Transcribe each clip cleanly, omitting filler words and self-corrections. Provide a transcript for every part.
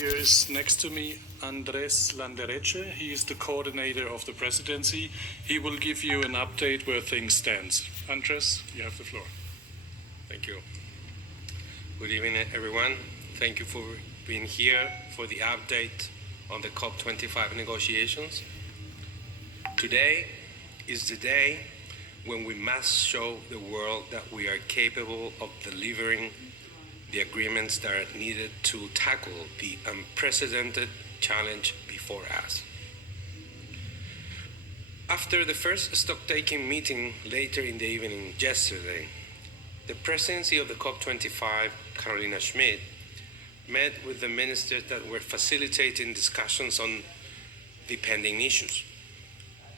Here is next to me Andres Landereche. He is the coordinator of the presidency. He will give you an update where things stand. Andres, you have the floor. Thank you. Good evening, everyone. Thank you for being here for the update on the COP25 negotiations. Today is the day when we must show the world that we are capable of delivering the agreements that are needed to tackle the unprecedented challenge before us. After the first stock-taking meeting later in the evening yesterday, the presidency of the COP25, Carolina Schmidt, met with the ministers that were facilitating discussions on the pending issues.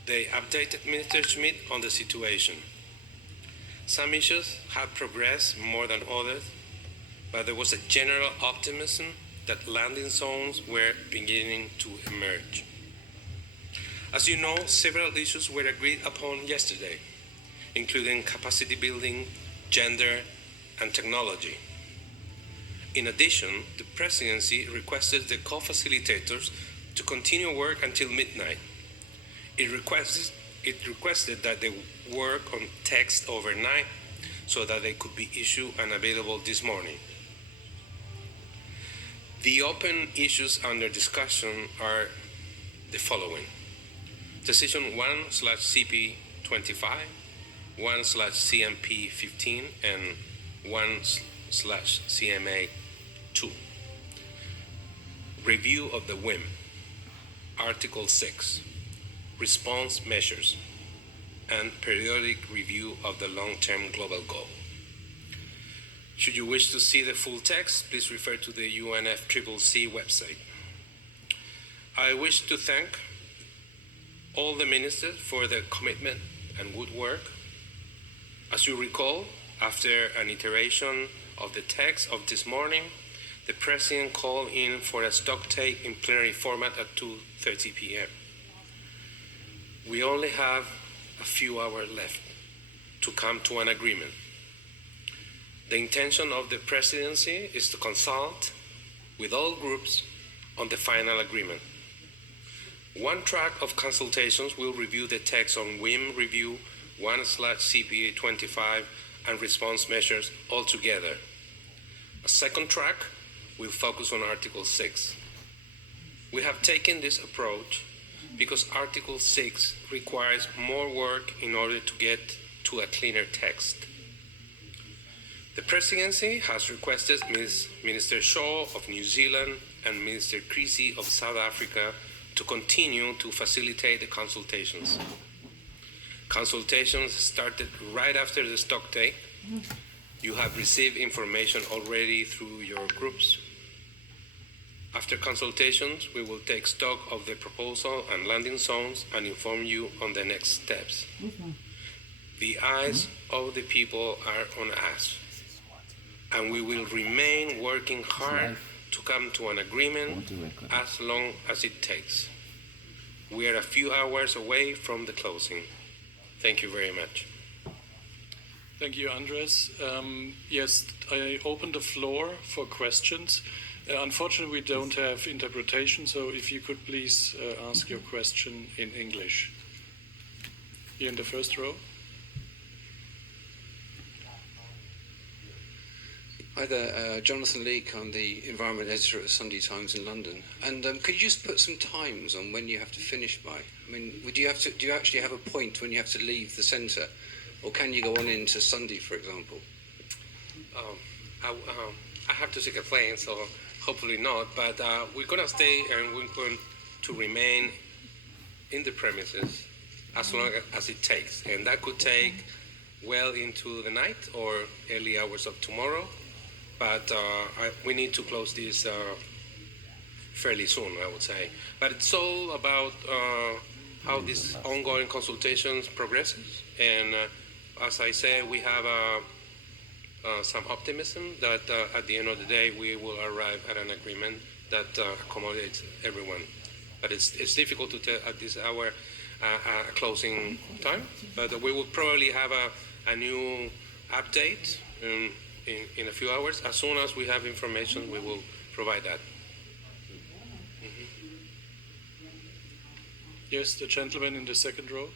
They updated Minister Schmidt on the situation. Some issues have progressed more than others, but there was a general optimism that landing zones were beginning to emerge. As you know, several issues were agreed upon yesterday, including capacity building, gender, and technology. In addition, the presidency requested the co-facilitators to continue work until midnight. It requested that they work on text overnight so that they could be issued and available this morning. The open issues under discussion are the following: Decision 1/CP25, 1/CMP15, and 1/CMA2. Review of the WIM. Article 6. Response measures and periodic review of the long-term global goal. Should you wish to see the full text, please refer to the UNFCCC website. I wish to thank all the ministers for their commitment and good work. As you recall, after an iteration of the text of this morning, the President called in for a stocktake in plenary format at 2:30 p.m. We only have a few hours left to come to an agreement. The intention of the presidency is to consult with all groups on the final agreement. One track of consultations will review the text on WIM review 1/CPA25 and response measures altogether. A second track will focus on Article 6. We have taken this approach because Article 6 requires more work in order to get to a cleaner text. The presidency has requested Minister Shaw of New Zealand and Minister Creasy of South Africa to continue to facilitate the consultations. Consultations started right after the stocktake. You have received information already through your groups. After consultations, we will take stock of the proposal and landing zones and inform you on the next steps. The eyes of the people are on us, and we will remain working hard to come to an agreement as long as it takes. We are a few hours away from the closing. Thank you very much. Thank you, Andres. Yes, I open the floor for questions. Unfortunately, we don't have interpretation, so if you could please ask your question in English. Here in the first row. Hi there, Jonathan Leake. I'm the environment editor at the Sunday Times in London. And could you just put some times on when you have to finish by? I mean, do you actually have a point when you have to leave the centre, or can you go on into Sunday, for example? I have to take a plane, so hopefully not. But we're going to stay and we're going to remain in the premises as long as it takes, and that could take well into the night or early hours of tomorrow. But we need to close this fairly soon, I would say. But it's all about how this ongoing consultations progresses. And as I say, we have some optimism that at the end of the day, we will arrive at an agreement that accommodates everyone. But it's difficult to tell at this hour a closing time. But we will probably have a new update in a few hours. As soon as we have information, we will provide that. Yes, the gentleman in the second row.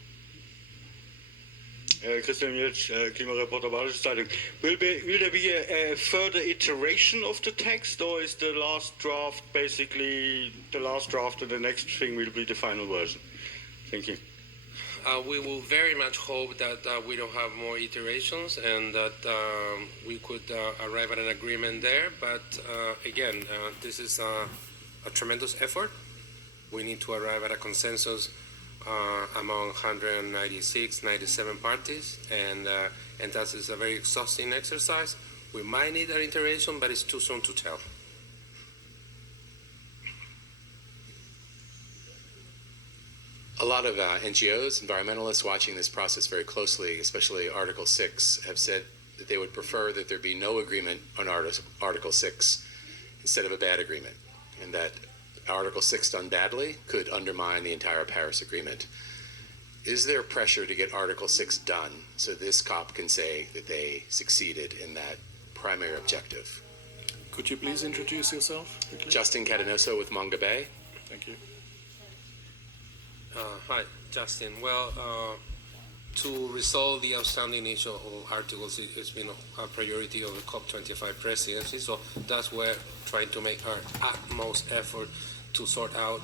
Christian Mielch, Klimareporter Badische Zeitung. Will there be a further iteration of the text, or is the last draft basically the last draft and the next thing will be the final version? Thank you. We will very much hope that we don't have more iterations and that we could arrive at an agreement there. But again, this is a tremendous effort. We need to arrive at a consensus among 196, 97 parties, and that is a very exhausting exercise. We might need an iteration, but it's too soon to tell. A lot of NGOs, environmentalists watching this process very closely, especially Article 6, have said that they would prefer that there be no agreement on Article 6 instead of a bad agreement, and that Article 6 done badly could undermine the entire Paris Agreement. Is there pressure to get Article 6 done so this COP can say that they succeeded in that primary objective? Could you please introduce yourself quickly? Justin Catanoso with Manga Bay. Thank you. Hi, Justin. Well, to resolve the outstanding issue of articles, it's been a priority of the COP25 presidency, so that's where trying to make our utmost effort to sort out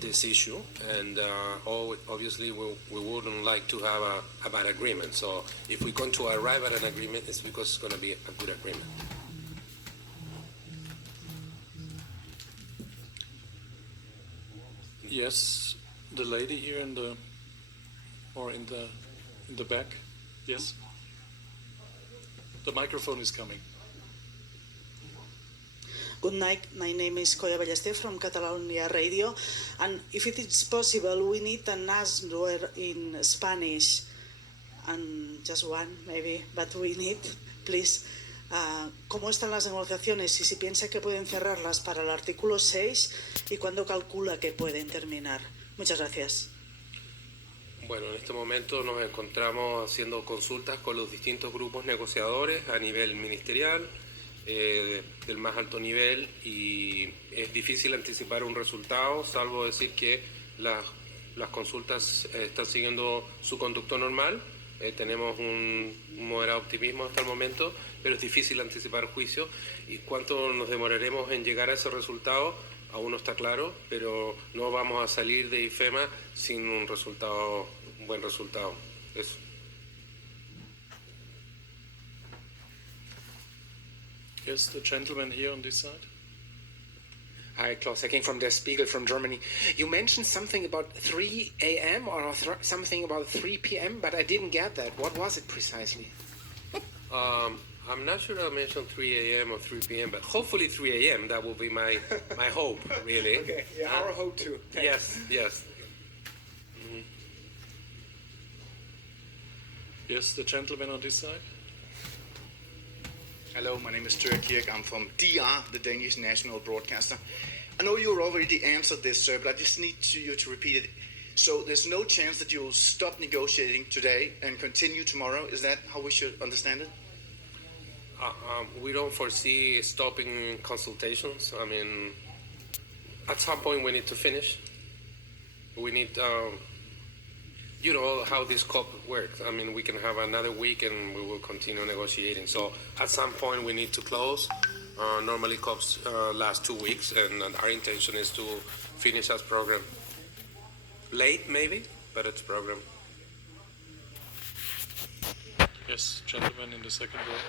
this issue, and obviously we wouldn't like to have a bad agreement. So if we're going to arrive at an agreement, it's because it's going to be a good agreement. Yes, the lady here in the back. Yes. The microphone is coming. Good night. My name is Coya Ballester from Catalonia Radio, and if it is possible, we need an answer in Spanish, and just one maybe, but we need, please. ¿Cómo están las negociaciones y si piensa que pueden cerrarlas para el artículo 6 y cuándo calcula que pueden terminar? Muchas gracias. Bueno, en este momento nos encontramos haciendo consultas con los distintos grupos negociadores a nivel ministerial, del más alto nivel, y es difícil anticipar un resultado, salvo decir que las consultas están siguiendo su conducto normal. Tenemos un moderado optimismo hasta el momento, pero es difícil anticipar juicio, y cuánto nos demoraremos en llegar a ese resultado aún no está claro, pero no vamos a salir de IFEMA sin un buen resultado. Eso. Yes, the gentleman here on this side. Hi, Klaus Hecking from Der Spiegel from Germany. You mentioned something about 3 a.m. or something about 3 p.m., but I didn't get that. What was it precisely? I'm not sure I mentioned 3 a.m. or 3 p.m., but hopefully 3 a.m. That will be my hope, really. Okay, yeah, our hope too. Thanks. Yes. Mm-hmm. Yes, the gentleman on this side. Hello, my name is Tør Kirk. I'm from DR, the Danish National Broadcaster. I know you already answered this, sir, but I just need you to repeat it. So there's no chance that you'll stop negotiating today and continue tomorrow? Is that how we should understand it? We don't foresee stopping consultations. I mean, at some point we need to finish. We need, you know how this COP works. I mean, we can have another week and we will continue negotiating. So at some point we need to close. Normally COPs last 2 weeks, and our intention is to finish as program. Late maybe, but it's program. Yes, gentleman in the second row.